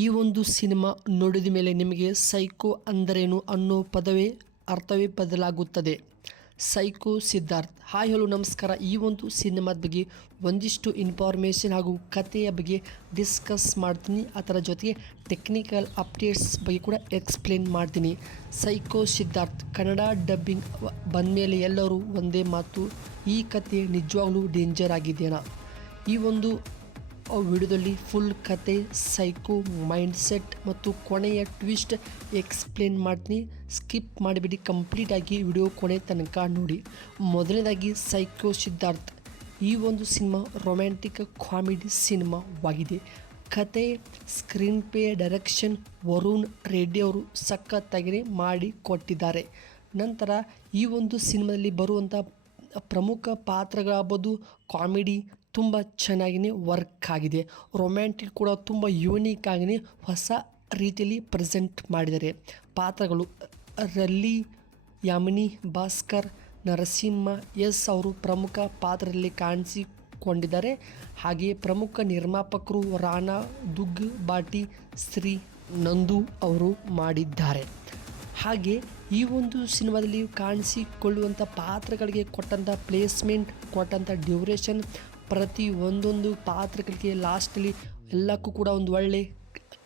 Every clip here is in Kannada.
ಈ ಒಂದು ಸಿನಿಮಾ ನೋಡಿದ ಮೇಲೆ ನಿಮಗೆ ಸೈಕೋ ಅಂದರೇನು ಅನ್ನೋ ಅರ್ಥವೇ ಬದಲಾಗುತ್ತದೆ. ಸೈಕೋ ಸಿದ್ಧಾರ್ಥ್. ಹಾಯ್ ಹಲೋ ನಮಸ್ಕಾರ. ಈ ಒಂದು ಸಿನಿಮಾದ ಬಗ್ಗೆ ಒಂದಿಷ್ಟು ಇನ್ಫಾರ್ಮೇಷನ್ ಹಾಗೂ ಕಥೆಯ ಬಗ್ಗೆ ಡಿಸ್ಕಸ್ ಮಾಡ್ತೀನಿ. ಅದರ ಜೊತೆಗೆ ಟೆಕ್ನಿಕಲ್ ಅಪ್ಡೇಟ್ಸ್ ಬಗ್ಗೆ ಕೂಡ ಎಕ್ಸ್ಪ್ಲೇನ್ ಮಾಡ್ತೀನಿ. ಸೈಕೋ ಸಿದ್ಧಾರ್ಥ್ ಕನ್ನಡ ಡಬ್ಬಿಂಗ್ ಬಂದಮೇಲೆ ಎಲ್ಲರೂ ಒಂದೇ ಮಾತು, ಈ ಕತೆ ನಿಜವಾಗ್ಲೂ ಡೇಂಜರ್ ಆಗಿದೆಯಾ? ಈ ಒಂದು ವಿಡಿಯೋದಲ್ಲಿ ಫುಲ್ ಕತೆ, ಸೈಕೋ ಮೈಂಡ್ಸೆಟ್ ಮತ್ತು ಕೊನೆಯ ಟ್ವಿಸ್ಟ್ ಎಕ್ಸ್ಪ್ಲೇನ್ ಮಾಡ್ತೀನಿ. ಸ್ಕಿಪ್ ಮಾಡಿಬಿಡಿ, ಕಂಪ್ಲೀಟಾಗಿ ವಿಡಿಯೋ ಕೊನೆ ತನಕ ನೋಡಿ. ಮೊದಲನೇದಾಗಿ ಸೈಕೋ ಸಿದ್ಧಾರ್ಥ್. ಈ ಒಂದು ಸಿನಿಮಾ ರೊಮ್ಯಾಂಟಿಕ್ ಕಾಮಿಡಿ ಸಿನಿಮಾವಾಗಿದೆ. ಕತೆ, screenplay, direction Varun Reddy ಅವರು ಸಖತ್ತಾಗಿ ಮಾಡಿ ಕೊಟ್ಟಿದ್ದಾರೆ. ನಂತರ ಈ ಒಂದು ಸಿನಿಮಾದಲ್ಲಿ ಬರುವಂಥ ಪ್ರಮುಖ ಪಾತ್ರಗಳಾಗ್ಬೋದು, ಕಾಮಿಡಿ ತುಂಬ ಚೆನ್ನಾಗಿಯೇ ವರ್ಕ್ ಆಗಿದೆ. ರೊಮ್ಯಾಂಟಿಕ್ ಕೂಡ ತುಂಬ ಯೂನಿಕ್ ಆಗಿಯೇ ಹೊಸ ರೀತಿಯಲ್ಲಿ ಪ್ರೆಸೆಂಟ್ ಮಾಡಿದ್ದಾರೆ. ಪಾತ್ರಗಳು ರಲಿ, ಯಾಮಿನಿ, ಭಾಸ್ಕರ್, ನರಸಿಂಹ ಎಸ್ ಅವರು ಪ್ರಮುಖ ಪಾತ್ರದಲ್ಲಿ ಕಾಣಿಸಿಕೊಂಡಿದ್ದಾರೆ. ಹಾಗೆಯೇ ಪ್ರಮುಖ ನಿರ್ಮಾಪಕರು ರಾಣಾ ದುಗ್ ಬಾಟಿ, ಶ್ರೀ ನಂದು ಅವರು ಮಾಡಿದ್ದಾರೆ. ಹಾಗೆ ಈ ಒಂದು ಸಿನಿಮಾದಲ್ಲಿ ಕಾಣಿಸಿಕೊಳ್ಳುವಂಥ ಪಾತ್ರಗಳಿಗೆ ಕೊಟ್ಟಂಥ ಪ್ಲೇಸ್ಮೆಂಟ್, ಕೊಟ್ಟಂಥ ಡ್ಯೂರೇಷನ್, ಪ್ರತಿ ಒಂದೊಂದು ಪಾತ್ರಗಳಿಗೆ ಲಾಸ್ಟಲ್ಲಿ ಎಲ್ಲಕ್ಕೂ ಕೂಡ ಒಂದು ಒಳ್ಳೆ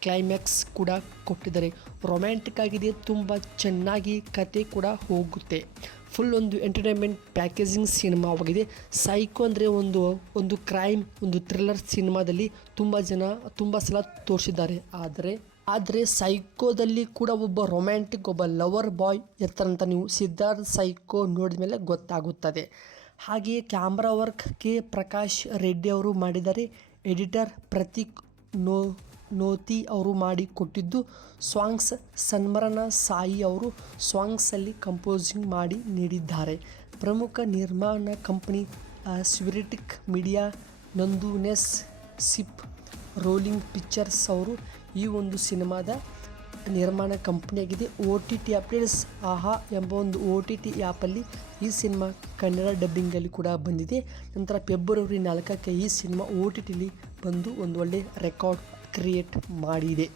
ಕ್ಲೈಮ್ಯಾಕ್ಸ್ ಕೂಡ ಕೊಟ್ಟಿದ್ದಾರೆ. ರೊಮ್ಯಾಂಟಿಕ್ ಆಗಿದೆ, ತುಂಬ ಚೆನ್ನಾಗಿ ಕತೆ ಕೂಡ ಹೋಗುತ್ತೆ. ಫುಲ್ ಒಂದು ಎಂಟರ್ಟೈನ್ಮೆಂಟ್ ಪ್ಯಾಕೇಜಿಂಗ್ ಸಿನಿಮಾವಾಗಿದೆ. ಸೈಕೋ ಅಂದರೆ ಒಂದು ಕ್ರೈಮ್, ಒಂದು ಥ್ರಿಲ್ಲರ್ ಸಿನಿಮಾದಲ್ಲಿ ತುಂಬ ಸಲ ತೋರಿಸಿದ್ದಾರೆ. ಆದರೆ ಸೈಕೋದಲ್ಲಿ ಕೂಡ ಒಬ್ಬ ರೊಮ್ಯಾಂಟಿಕ್, ಒಬ್ಬ ಲವರ್ ಬಾಯ್ ಇರ್ತಾರಂತ ನೀವು ಸಿದ್ಧಾರ್ಥ್ ಸೈಕೋ ನೋಡಿದ ಮೇಲೆ ಗೊತ್ತಾಗುತ್ತದೆ. ಹಾಗೆಯೇ camera work K Prakash Reddy ಅವರು ಮಾಡಿದ್ದಾರೆ. ಎಡಿಟರ್ ಪ್ರತೀಕ್ ನೋತಿ ಅವರು ಮಾಡಿ ಕೊಟ್ಟಿದ್ದು. ಸಾಂಗ್ಸ್ ಸನ್ಮರಣ ಸಾಯಿ ಅವರು ಸಾಂಗ್ಸಲ್ಲಿ ಕಂಪೋಸಿಂಗ್ ಮಾಡಿ ನೀಡಿದ್ದಾರೆ. ಪ್ರಮುಖ ನಿರ್ಮಾಣ ಕಂಪನಿ ಸ್ಪಿರಿಟಿಕ್ ಮೀಡಿಯಾ, ನಂದು ನೆಸ್ ಸಿಪ್ ರೋಲಿಂಗ್ ಪಿಕ್ಚರ್ಸ್ ಅವರು ಈ ಒಂದು ಸಿನಿಮಾದ ನಿರ್ಮಾಣ ಕಂಪನಿಯಾಗಿದೆ. OTT updates. ಆಹಾ ಎಂಬ ಒಂದು OTT ಆ್ಯಪಲ್ಲಿ ಈ ಸಿನಿಮಾ ಕನ್ನಡ ಡಬ್ಬಿಂಗಲ್ಲಿ ಕೂಡ ಬಂದಿದೆ. ನಂತರ ಫೆಬ್ರವರಿ 4ಕ್ಕೆ ಈ ಸಿನಿಮಾ OTTಲಿ ಬಂದು ಒಂದು ಒಳ್ಳೆ ರೆಕಾರ್ಡ್ ಕ್ರಿಯೇಟ್ ಮಾಡಿದೆ.